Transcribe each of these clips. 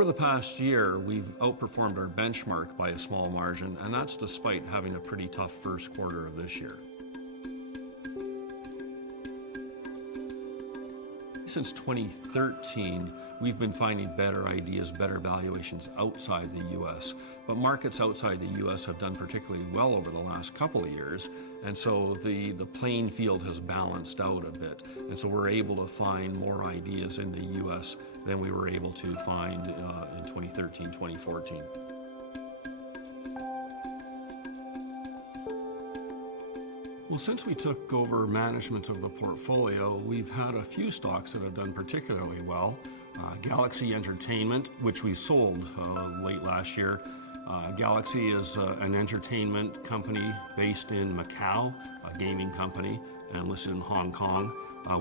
Over the past year, we've outperformed our benchmark by a small margin, and that's despite having a pretty tough first quarter of this year. Since 2013, we've been finding better ideas, better valuations outside the U.S. But markets outside the U.S. have done particularly well over the last couple of years, and so the playing field has balanced out a bit. And so we're able to find more ideas in the U.S. than we were able to find in 2013, 2014. Well, since we took over management of the portfolio, we've had a few stocks that have done particularly well. Galaxy Entertainment, which we sold late last year. Galaxy is an entertainment company based in Macau, a gaming company, and listed in Hong Kong.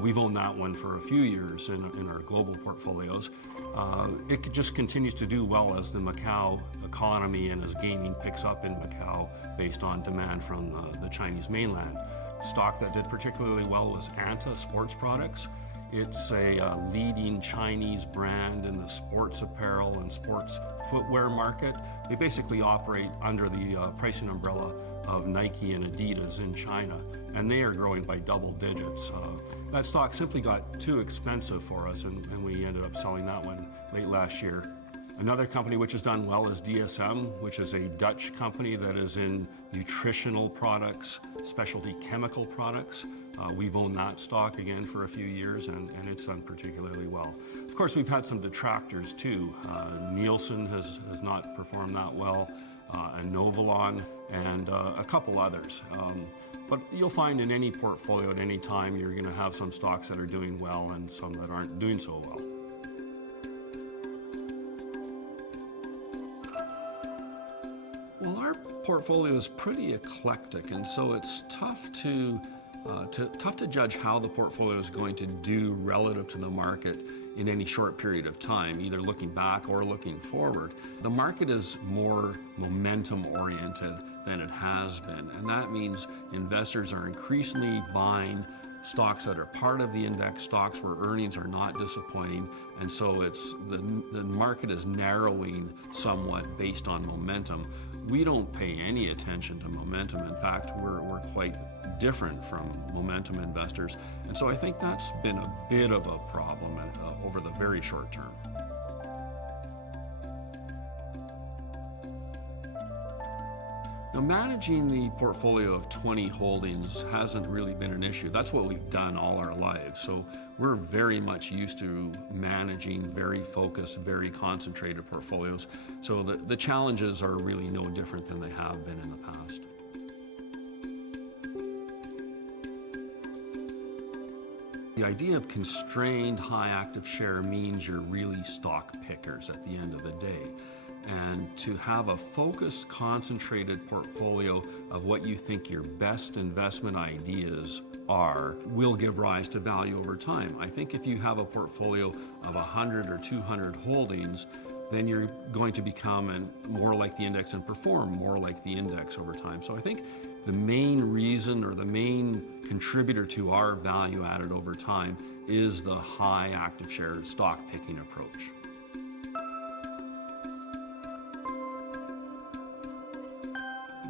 We've owned that one for a few years in our global portfolios. It just continues to do well as the Macau economy and as gaming picks up in Macau based on demand from the Chinese mainland. Stock that did particularly well was Anta Sports Products. It's a leading Chinese brand in the sports apparel and sports footwear market. They basically operate under the pricing umbrella of Nike and Adidas in China, and they are growing by double digits. That stock simply got too expensive for us, and we ended up selling that one late last year. Another company which has done well is DSM, which is a Dutch company that is in nutritional products, specialty chemical products. We've owned that stock again for a few years, and it's done particularly well. Of course, we've had some detractors too. Nielsen has not performed that well, and Novolon, and a couple others. But you'll find in any portfolio at any time, you're going to have some stocks that are doing well and some that aren't doing so well. Well, our portfolio is pretty eclectic, and so it's tough to judge how the portfolio is going to do relative to the market in any short period of time, either looking back or looking forward. The market is more momentum-oriented than it has been, and that means investors are increasingly buying stocks that are part of the index, stocks where earnings are not disappointing, and so the market is narrowing somewhat based on momentum. We don't pay any attention to momentum. In fact, we're quite different from momentum investors, and so I think that's been a bit of a problem over the very short term. Now, managing the portfolio of 20 holdings hasn't really been an issue. That's what we've done all our lives. So we're very much used to managing very focused, very concentrated portfolios. So the challenges are really no different than they have been in the past. The idea of constrained high active share means you're really stock pickers at the end of the day. And to have a focused, concentrated portfolio of what you think your best investment ideas are will give rise to value over time. I think if you have a portfolio of 100 or 200 holdings, then you're going to become more like the index and perform more like the index over time. So I think the main reason or the main contributor to our value added over time is the high active share stock picking approach.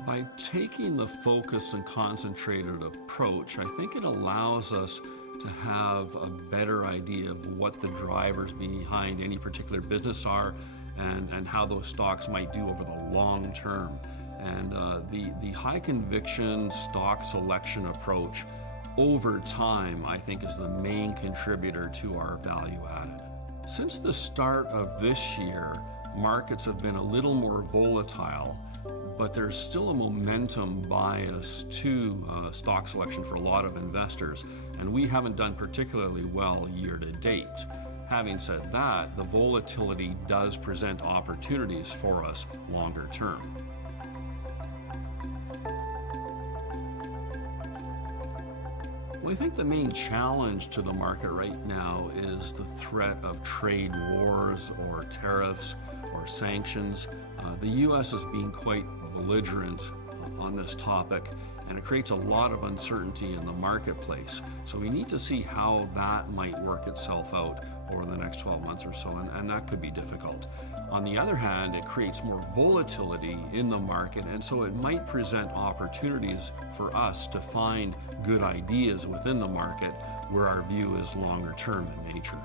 By taking the focus and concentrated approach, I think it allows us to have a better idea of what the drivers behind any particular business are and how those stocks might do over the long term. And the high conviction stock selection approach over time, I think, is the main contributor to our value added. Since the start of this year, markets have been a little more volatile, but there's still a momentum bias to stock selection for a lot of investors, and we haven't done particularly well year to date. Having said that, the volatility does present opportunities for us longer term. Well, I think the main challenge to the market right now is the threat of trade wars or tariffs or sanctions. The U.S. is being quite belligerent on this topic, and it creates a lot of uncertainty in the marketplace. So we need to see how that might work itself out over the next 12 months or so, and that could be difficult. On the other hand, it creates more volatility in the market, and so it might present opportunities for us to find good ideas within the market where our view is longer term in nature.